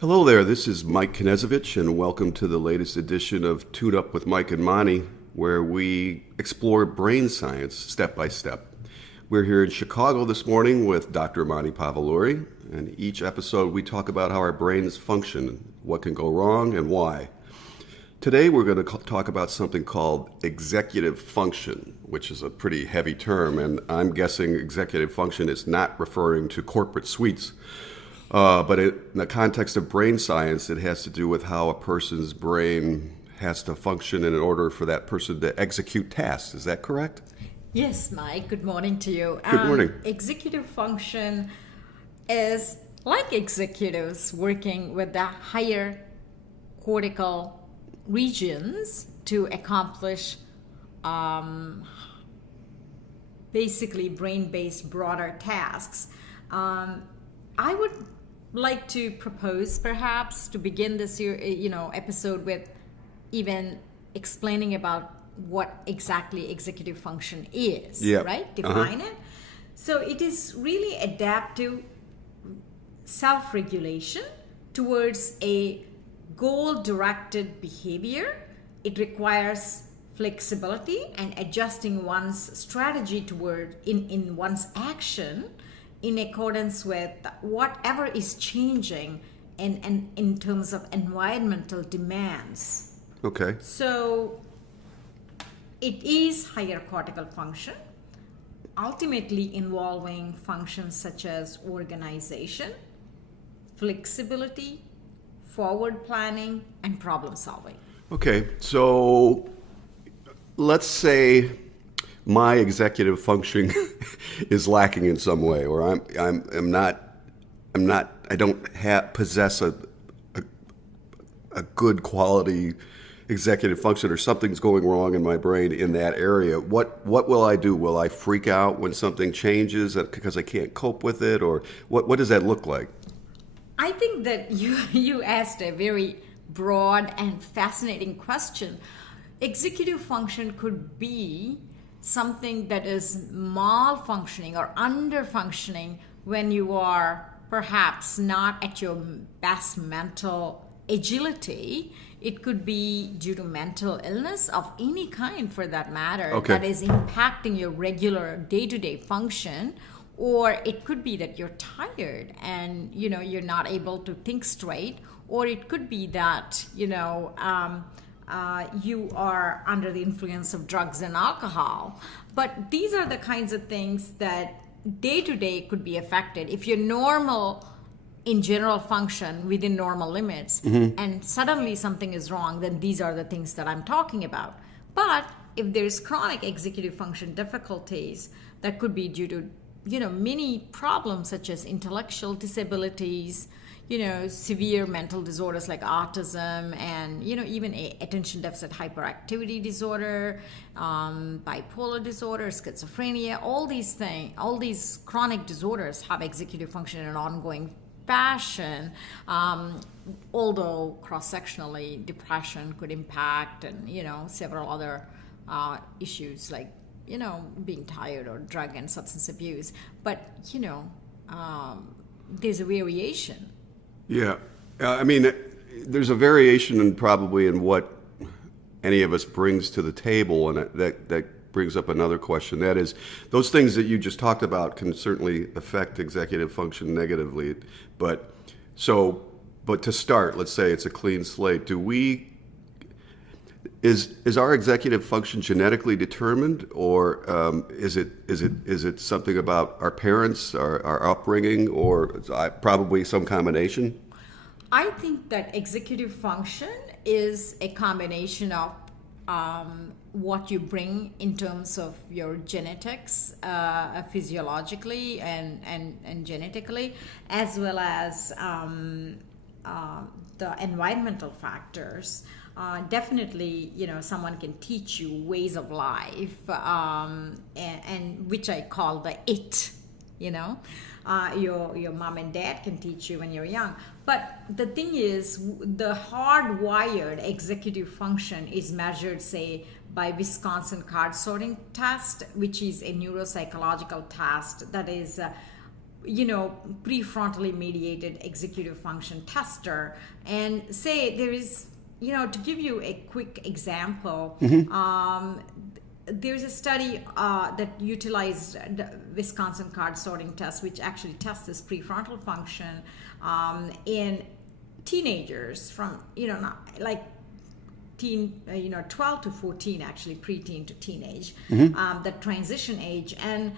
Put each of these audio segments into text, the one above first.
Hello there, this is Mike Knezovich, and welcome to the latest edition of Tune Up with Mike and Monty, where we explore brain science step by step. We're here in Chicago this morning with Dr. Monty Pavuluri, and each episode we talk about how our brains function, what can go wrong, and why. Today we're going to talk about something called executive function, which is a pretty heavy term, and I'm guessing executive function is not referring to corporate suites. But in the context of brain science, it has to do with how a person's brain has to function in order for that person to execute tasks. Is that correct? Yes, Mike. Good morning to you. Good morning. Executive function is like executives working with the higher cortical regions to accomplish basically brain-based broader tasks. I would like to propose perhaps to begin this episode with even explaining about what exactly executive function is, right? Define it. So it is really adaptive self-regulation towards a goal-directed behavior. It requires flexibility and adjusting one's strategy toward in one's action in accordance with whatever is changing in terms of environmental demands. Okay. So it is higher cortical function, ultimately involving functions such as organization, flexibility, forward planning, and problem solving. Okay, so let's say my executive function is lacking in some way, or I don't possess a good quality executive function, or something's going wrong in my brain in that area. What will I do? Will I freak out when something changes because I can't cope with it, or what does that look like? I think that you asked a very broad and fascinating question. Executive function could be something that is malfunctioning or underfunctioning when you are perhaps not at your best mental agility. It could be due to mental illness of any kind, for that matter, that is impacting your regular day-to-day function. Or it could be that you're tired and you're not able to think straight. Or it could be that you are under the influence of drugs and alcohol. But these are the kinds of things that day to day could be affected. If you're normal in general function within normal limits, and suddenly something is wrong, then these are the things that I'm talking about. But if there's chronic executive function difficulties, that could be due to many problems such as intellectual disabilities, severe mental disorders like autism, and even attention deficit hyperactivity disorder, bipolar disorder, schizophrenia. All these chronic disorders have executive function in an ongoing fashion, although cross-sectionally depression could impact, and several other issues like being tired or drug and substance abuse. But there's a variation. Yeah, I mean, there's a variation in what any of us brings to the table, and that brings up another question. That is, those things that you just talked about can certainly affect executive function negatively. But to start, let's say it's a clean slate. Is our executive function genetically determined, or is it something about our parents, our upbringing, or probably some combination? I think that executive function is a combination of what you bring in terms of your genetics, physiologically and genetically, as well as the environmental factors. Definitely, someone can teach you ways of life, and which I call the it. Your mom and dad can teach you when you're young. But the thing is, the hardwired executive function is measured, say, by Wisconsin card sorting test, which is a neuropsychological test that is prefrontally mediated executive function tester, and say there is, to give you a quick example, there's a study that utilized the Wisconsin card sorting test, which actually tests this prefrontal function in teenagers from, not teen, 12 to 14, actually preteen to teenage, the transition age. And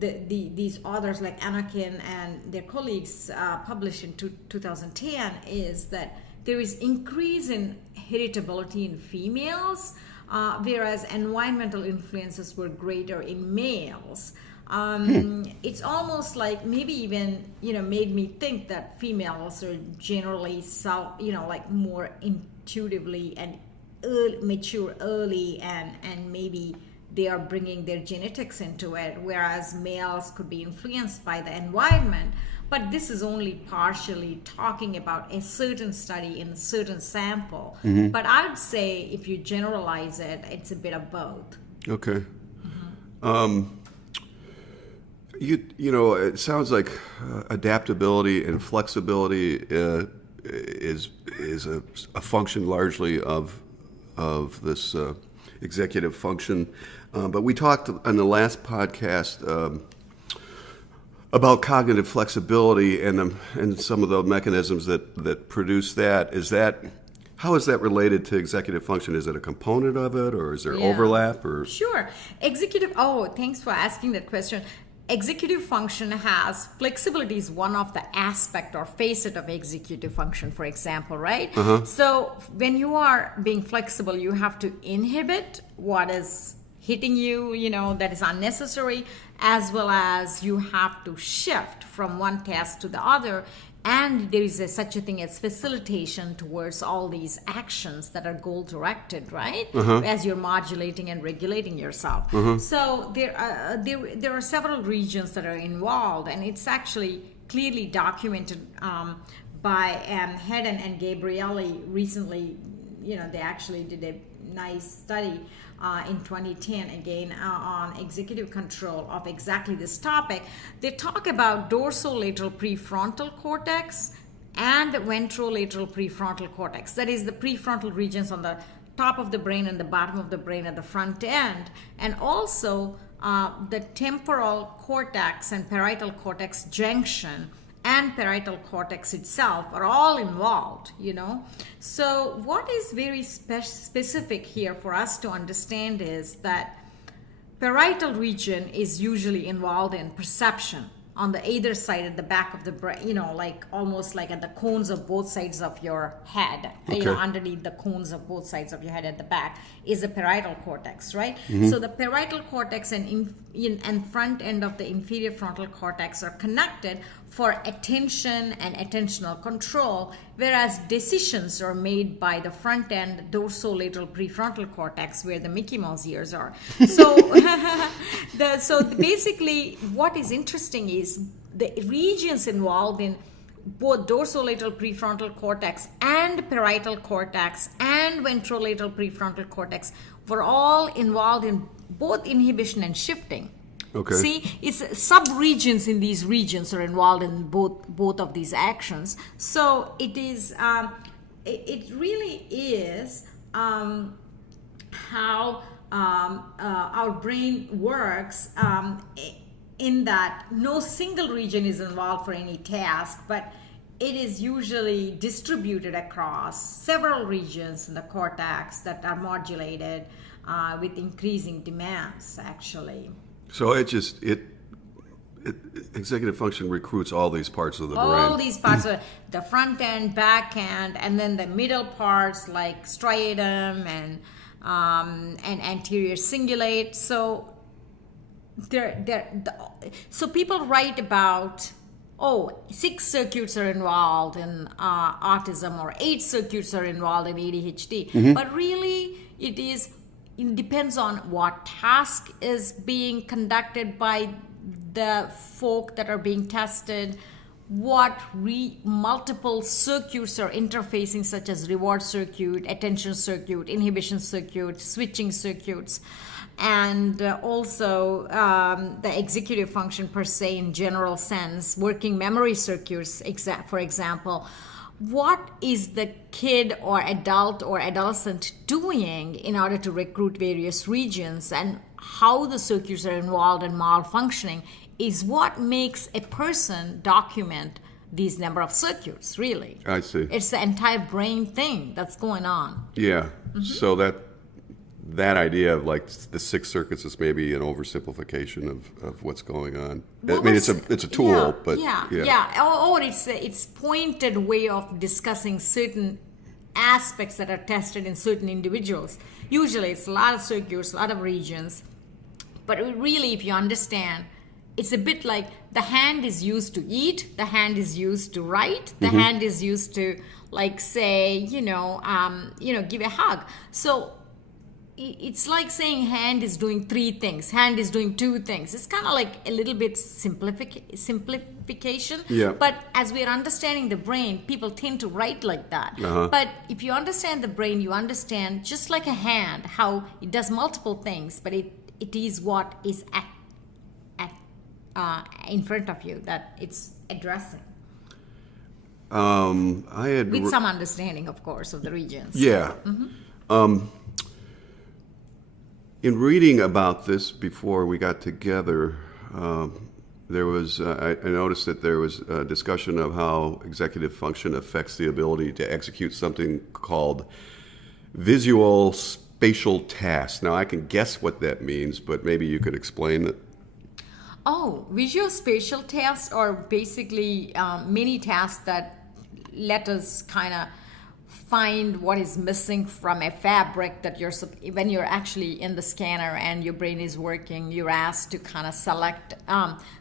these authors like Anakin and their colleagues published in 2010 is that there is increase in heritability in females, whereas environmental influences were greater in males. It's almost like maybe even, made me think that females are generally more intuitively and mature early, and maybe they are bringing their genetics into it, whereas males could be influenced by the environment. But this is only partially talking about a certain study in a certain sample. But I would say if you generalize it, it's a bit of both. Okay. It sounds like adaptability and flexibility is a function largely of this executive function. But we talked on the last podcast about cognitive flexibility and some of the mechanisms that produce that. How is that related to executive function? Is it a component of it, or is there overlap? Or Sure. Thanks for asking that question. Executive function has flexibility is one of the aspect or facet of executive function, for example, right? So when you are being flexible, you have to inhibit what is hitting you, that is unnecessary, as well as you have to shift from one task to the other. And there is such a thing as facilitation towards all these actions that are goal-directed, right? As you're modulating and regulating yourself. So there are several regions that are involved, and it's actually clearly documented by Hedden and Gabrielli recently. They actually did a nice study in 2010 again on executive control of exactly this topic. They talk about dorsolateral prefrontal cortex and ventrolateral prefrontal cortex. That is the prefrontal regions on the top of the brain and the bottom of the brain at the front end, and also the temporal cortex and parietal cortex junction and parietal cortex itself are all involved, So what is very specific here for us to understand is that parietal region is usually involved in perception on the either side at the back of the brain, almost like at the cones of both sides of your head, underneath the cones of both sides of your head at the back is the parietal cortex, right? So the parietal cortex and front end of the inferior frontal cortex are connected for attention and attentional control, whereas decisions are made by the front end dorsolateral prefrontal cortex, where the Mickey Mouse ears are. So, basically, what is interesting is the regions involved in both dorsolateral prefrontal cortex and parietal cortex and ventrolateral prefrontal cortex were all involved in both inhibition and shifting. Okay. See, it's sub-regions in these regions are involved in both of these actions. So it is, it really is how our brain works in that no single region is involved for any task, but it is usually distributed across several regions in the cortex that are modulated with increasing demands, actually. So executive function recruits all these parts of the brain. All these parts of the front end, back end, and then the middle parts like striatum and anterior cingulate. So so people write about 6 circuits are involved in autism, or 8 circuits are involved in ADHD. But really, it depends on what task is being conducted by the folk that are being tested, what multiple circuits are interfacing, such as reward circuit, attention circuit, inhibition circuit, switching circuits. and also the executive function per se in general sense, working memory circuits, for example. What is the kid or adult or adolescent doing in order to recruit various regions, and how the circuits are involved in malfunctioning is what makes a person document these number of circuits, really. I see. It's the entire brain thing that's going on. Yeah. So that idea of like the 6 circuits is maybe an oversimplification of what's going on. I mean, it's a tool, but or it's pointed way of discussing certain aspects that are tested in certain individuals. Usually, it's a lot of circuits, a lot of regions, but really, if you understand, it's a bit like the hand is used to eat, the hand is used to write, the hand is used to, like, say, give a hug. So it's like saying hand is doing 3 things, hand is doing 2 things. It's kind of like a little bit simplification. Yeah. But as we're understanding the brain, people tend to write like that. But if you understand the brain, you understand, just like a hand, how it does multiple things, but it is what is in front of you that it's addressing. With some understanding, of course, of the regions. Yeah. In reading about this before we got together, there was I noticed that there was a discussion of how executive function affects the ability to execute something called visual spatial tasks. Now, I can guess what that means, but maybe you could explain it. Oh, visual spatial tasks are basically many tasks that let us kind of find what is missing from a fabric that when you're actually in the scanner and your brain is working, you're asked to kind of select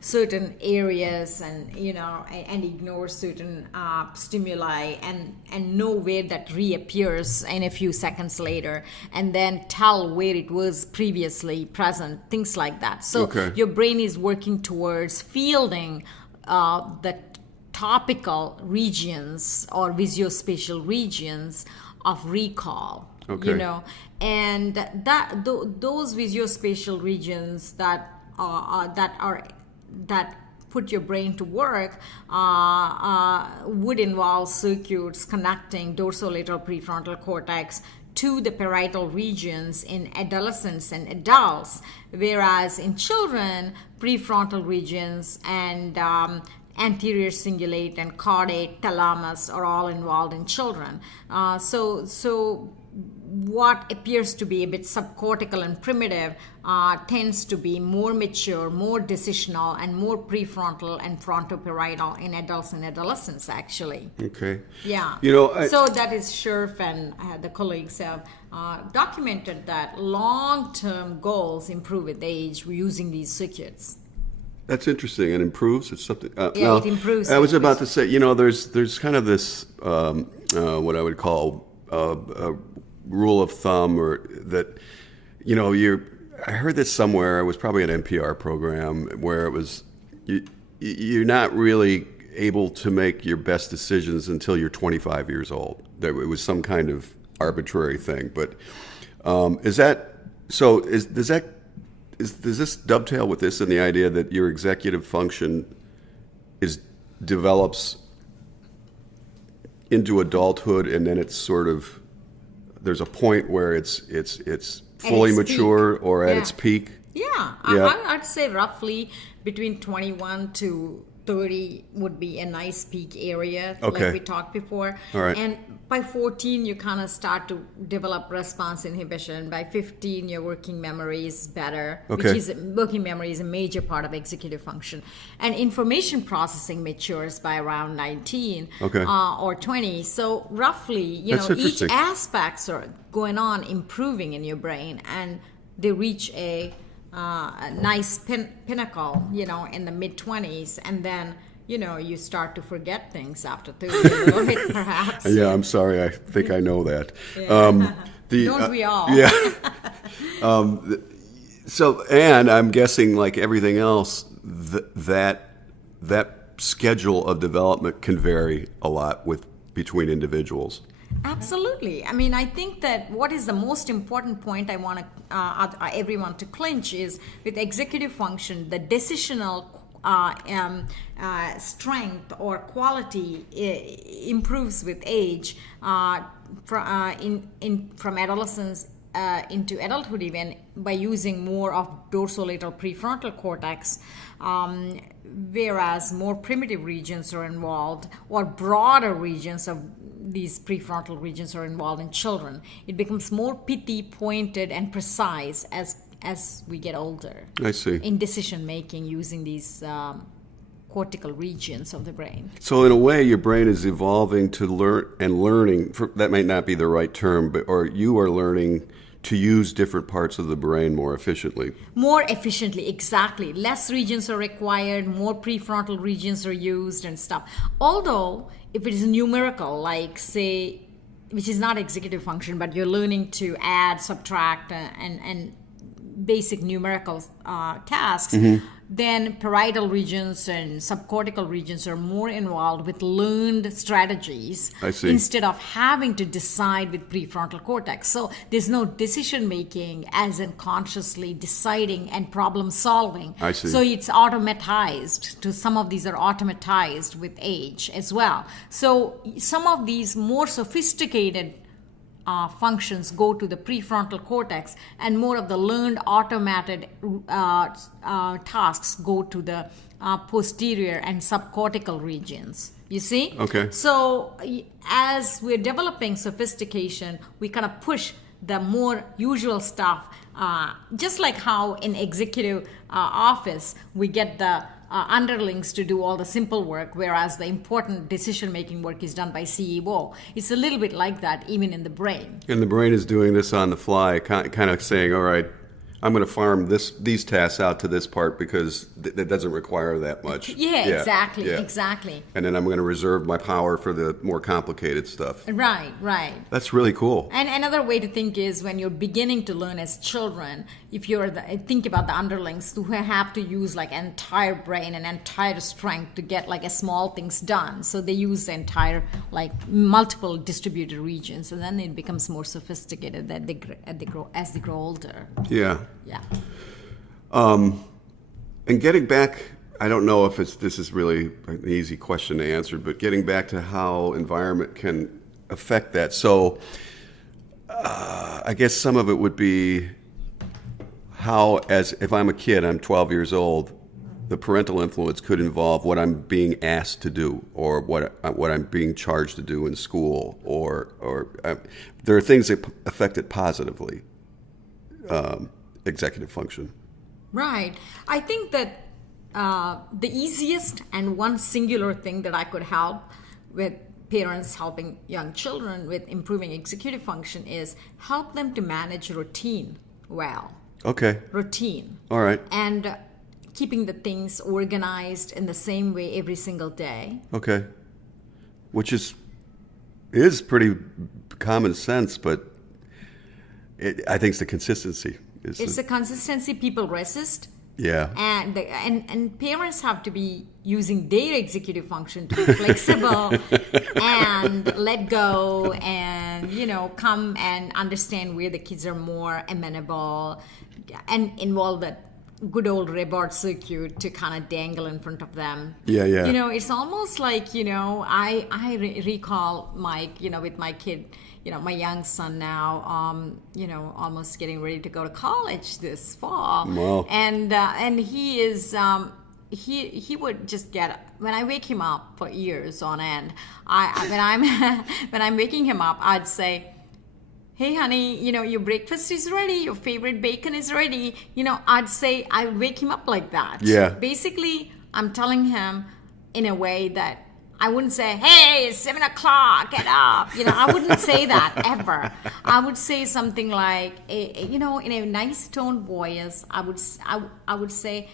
certain areas and ignore certain stimuli and know where that reappears in a few seconds later, and then tell where it was previously present, things like that. So your brain is working towards fielding the topical regions or visuospatial regions of recall. And those visuospatial regions that put your brain to work would involve circuits connecting dorsolateral prefrontal cortex to the parietal regions in adolescents and adults, whereas in children, prefrontal regions and anterior cingulate and caudate thalamus are all involved in children. So what appears to be a bit subcortical and primitive tends to be more mature, more decisional, and more prefrontal and frontoparietal in adults and adolescents, actually. Okay. Yeah. So that is Scherf and the colleagues have documented that long-term goals improve with age using these circuits. That's interesting. It improves. It's something. It improves. I was about to say, there's kind of this what I would call a rule of thumb, or that, I heard this somewhere. It was probably an NPR program where it was you're not really able to make your best decisions until you're 25 years old. It was some kind of arbitrary thing, but is that so? Does this dovetail with this and the idea that your executive function develops into adulthood, and then it's sort of, there's a point where it's fully mature or at its peak? Yeah. I'd say roughly between 21 to 30 would be a nice peak area, like we talked before. All right. And by 14, you kind of start to develop response inhibition. By 15, your working memory is better, working memory is a major part of executive function. And information processing matures by around 19 or 20. So roughly, each aspects are going on improving in your brain, and they reach a nice pinnacle, in the mid-20s, and then, you start to forget things after 30 a little bit, perhaps. Yeah, I'm sorry. I think I know that. Don't we all? Yeah. So, and I'm guessing, like everything else, that schedule of development can vary a lot between individuals. Absolutely. I mean, I think that what is the most important point I want everyone to clinch is with executive function, the decisional strength or quality improves with age from adolescence into adulthood, even by using more of dorsolateral prefrontal cortex, whereas more primitive regions are involved, or broader regions of these prefrontal regions are involved in children. It becomes more pithy, pointed, and precise as we get older. I see. In decision making using these cortical regions of the brain. So in a way, your brain is evolving to learning. That might not be the right term, or you are learning to use different parts of the brain more efficiently. More efficiently, exactly. Less regions are required, more prefrontal regions are used and stuff. Although, if it is numerical, like say, which is not executive function, but you're learning to add, subtract, and basic numerical tasks, then parietal regions and subcortical regions are more involved with learned strategies instead of having to decide with prefrontal cortex. So there's no decision making as in consciously deciding and problem solving. I see. So it's automatized. Some of these are automatized with age as well. So some of these more sophisticated functions go to the prefrontal cortex, and more of the learned automated tasks go to the posterior and subcortical regions. You see? Okay. So as we're developing sophistication, we kind of push the more usual stuff, just like how in executive office we get the underlings to do all the simple work, whereas the important decision-making work is done by CEO. It's a little bit like that even in the brain. And the brain is doing this on the fly, kind of saying, all right, I'm going to farm these tasks out to this part because that doesn't require that much. Yeah, exactly. And then I'm going to reserve my power for the more complicated stuff. Right. That's really cool. And another way to think is when you're beginning to learn as children, if think about the underlings who have to use like entire brain and entire strength to get like a small things done. So they use the entire like multiple distributed regions, and then it becomes more sophisticated as they grow older. Yeah. Yeah. And getting back, I don't know if this is really an easy question to answer, but getting back to how environment can affect that. So I guess some of it would be how, as if I'm a kid, I'm 12 years old, the parental influence could involve what I'm being asked to do, or what I'm being charged to do in school, or there are things that affect it positively. Executive function. Right. I think that the easiest and one singular thing that I could help with parents helping young children with improving executive function is help them to manage routine well. Okay. Routine. All right. And keeping the things organized in the same way every single day. Okay. Which is pretty common sense, but I think it's the consistency. It's the consistency people resist. Yeah. And parents have to be using their executive function to be flexible and let go and, come and understand where the kids are more amenable and involve that good old reward circuit to kind of dangle in front of them. Yeah. It's almost like, I recall with my kid, my young son now, almost getting ready to go to college this fall. Wow. And he is, he would just when I wake him up for years on end, when I'm waking him up, I'd say, hey, honey, your breakfast is ready. Your favorite bacon is ready. I wake him up like that. Yeah. Basically, I'm telling him in a way that I wouldn't say, hey, it's 7 o'clock, get up. I wouldn't say that ever. I would say something like, in a nice toned voice, I would say,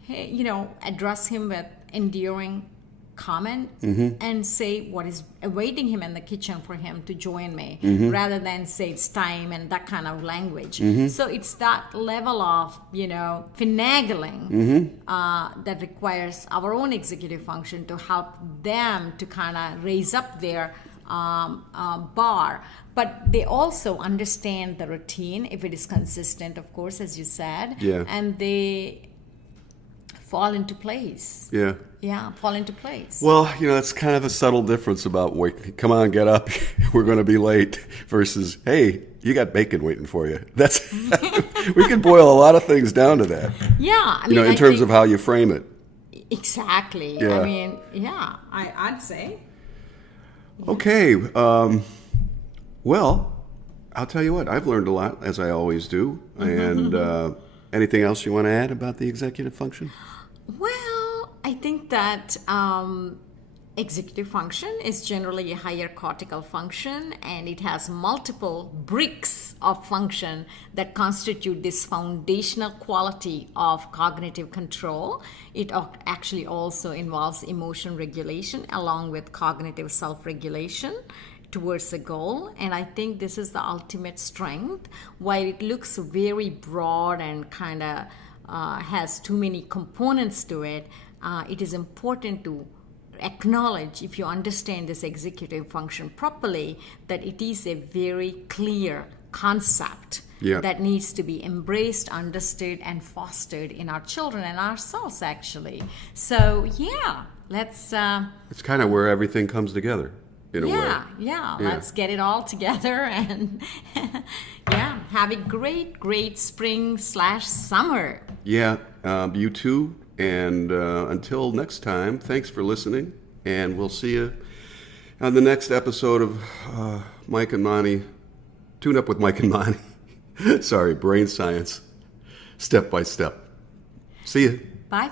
hey, address him with endearing comment and say what is awaiting him in the kitchen for him to join me, rather than say it's time and that kind of language. So it's that level of finagling that requires our own executive function to help them to kind of raise up their bar. But they also understand the routine, if it is consistent, of course, as you said. Yeah. And they fall into place. Yeah. Yeah, fall into place. Well, that's kind of a subtle difference about come on, get up, we're going to be late, versus, hey, you got bacon waiting for you. That's we can boil a lot of things down to that. Yeah, I In terms of how you frame it. Exactly. Yeah. I mean, yeah, I'd say. Okay. Well, I'll tell you what, I've learned a lot, as I always do. And anything else you want to add about the executive function? Well, I think that executive function is generally a higher cortical function, and it has multiple bricks of function that constitute this foundational quality of cognitive control. It actually also involves emotion regulation along with cognitive self-regulation towards a goal. And I think this is the ultimate strength. While it looks very broad and kind of has too many components to it, it is important to acknowledge, if you understand this executive function properly, that it is a very clear concept that needs to be embraced, understood, and fostered in our children and ourselves, actually. So, yeah, let's... it's kind of where everything comes together, in a way. Yeah, let's get it all together and, have a great spring/summer. Yeah, you too. And until next time, thanks for listening. And we'll see you on the next episode of Mike and Monty. Tune up with Mike and Monty. Sorry, brain science, step by step. See you. Bye.